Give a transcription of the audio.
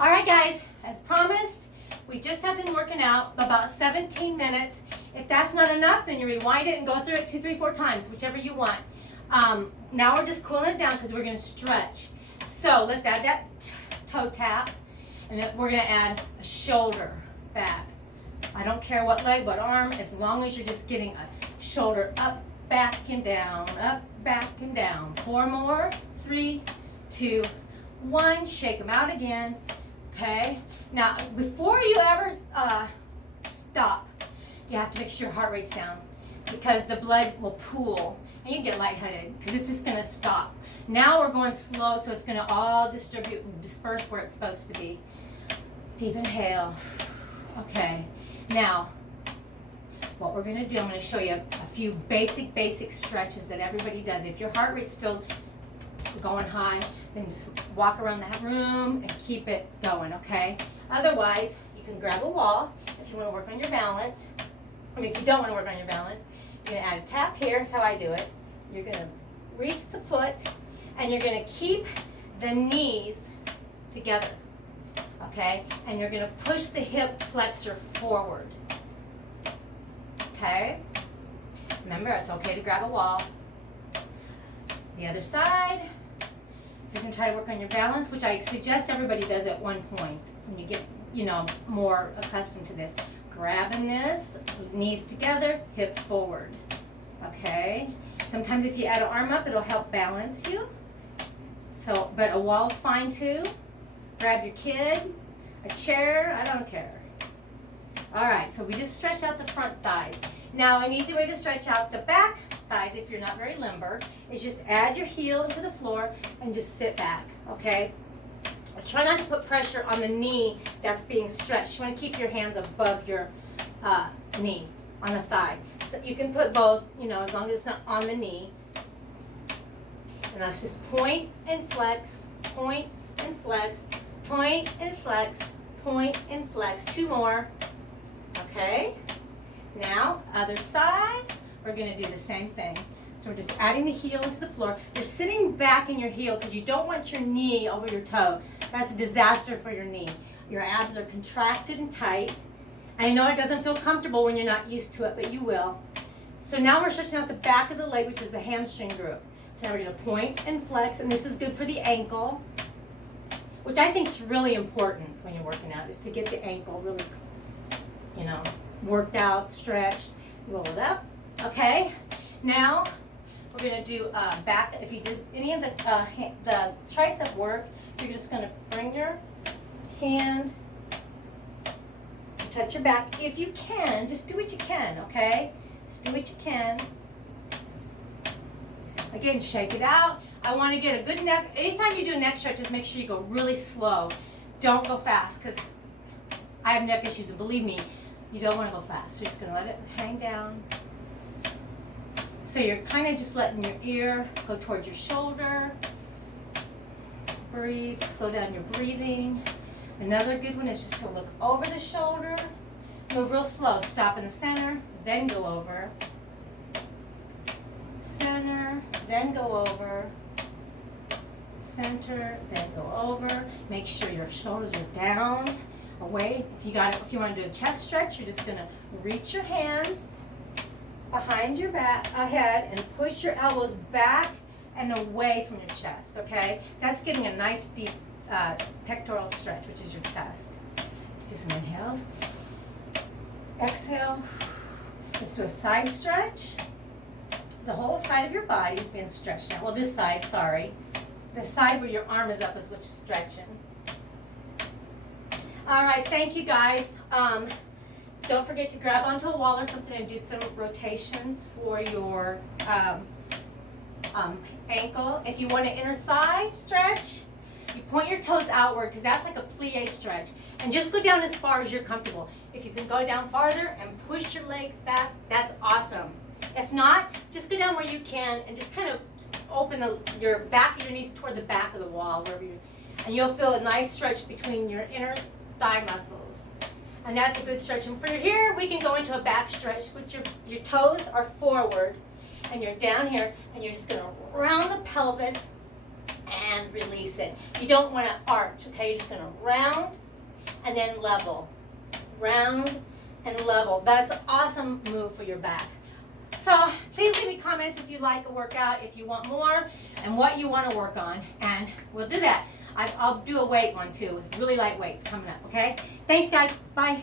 All right, guys, as promised, we just have been working out about 17 minutes. If that's not enough, then you rewind it and go through it 2, 3, 4 times, whichever you want. Now we're just cooling it down because we're going to stretch. So let's add that toe tap, and then we're going to add a shoulder back. I don't care what leg, what arm, as long as you're just getting a shoulder up, back, and down, up, back, and down. 4 more. 3, 2, 1. Shake them out again. Okay? Now, before you ever stop, you have to make sure your heart rate's down because the blood will pool and you can get lightheaded because it's just going to stop. Now we're going slow, so it's going to all distribute and disperse where it's supposed to be. Deep inhale. Okay. Now, what we're going to do, I'm going to show you a few basic stretches that everybody does. If your heart rate's still going high, then just walk around that room and keep it going, okay? Otherwise, you can grab a wall if you want to work on your balance. I mean, if you don't want to work on your balance, you're going to add a tap here. Here's how I do it. You're going to reach the foot, and you're going to keep the knees together, okay? And you're going to push the hip flexor forward, okay? Remember, it's okay to grab a wall. The other side, you can try to work on your balance, which I suggest everybody does at one point when you get, more accustomed to this. Grabbing this, knees together, hip forward, okay? Sometimes if you add an arm up, it'll help balance you. So, but a wall's fine too. Grab your kid, a chair, I don't care. All right, so we just stretch out the front thighs. Now, an easy way to stretch out the back thighs, if you're not very limber, is just add your heel into the floor and just sit back, okay? Try not to put pressure on the knee that's being stretched. You want to keep your hands above your knee, on the thigh. So you can put both, as long as it's not on the knee. And let's just point and flex, point and flex, point and flex, point and flex. 2 more, okay? Now, other side, we're going to do the same thing. So we're just adding the heel into the floor. You're sitting back in your heel because you don't want your knee over your toe. That's a disaster for your knee. Your abs are contracted and tight. I know it doesn't feel comfortable when you're not used to it, but you will. So now we're stretching out the back of the leg, which is the hamstring group. So now we're going to point and flex, and this is good for the ankle, which I think is really important when you're working out, is to get the ankle really, worked out, stretched. Roll it up. Okay. Now we're going to do back. If you did any of the tricep work, you're just going to bring your hand, touch your back. If you can, just do what you can, okay? Just do what you can. Again, shake it out. I want to get a good neck. Anytime you do neck stretches, make sure you go really slow. Don't go fast, because I have neck issues, and believe me, you don't want to go fast. So you're just going to let it hang down. So you're kind of just letting your ear go towards your shoulder. Breathe, slow down your breathing. Another good one is just to look over the shoulder. Move real slow. Stop in the center, then go over. Center, then go over. Center, then go over. Make sure your shoulders are down, away. If you want to do a chest stretch, you're just going to reach your hands behind your head and push your elbows back and away from your chest, okay? That's getting a nice deep pectoral stretch, which is your chest. Let's do some inhales. Exhale. Let's do a side stretch. The whole side of your body is being stretched now. Well, this side, sorry. The side where your arm is up is what's stretching. All right, thank you guys. Don't forget to grab onto a wall or something and do some rotations for your ankle. If you want an inner thigh stretch, you point your toes outward because that's like a plie stretch. And just go down as far as you're comfortable. If you can go down farther and push your legs back, that's awesome. If not, just go down where you can and just kind of open your back of your knees toward the back of the wall, and you'll feel a nice stretch between your inner thigh muscles. And that's a good stretch. And for here, we can go into a back stretch, which your toes are forward, and you're down here, and you're just going to round the pelvis and and release it. You don't want to arch, okay? You're just going to round and then level. Round and level. That's an awesome move for your back. So please leave me comments if you like a workout, if you want more, and what you want to work on, and we'll do that. I'll do a weight one too with really light weights coming up, okay? Thanks, guys. Bye.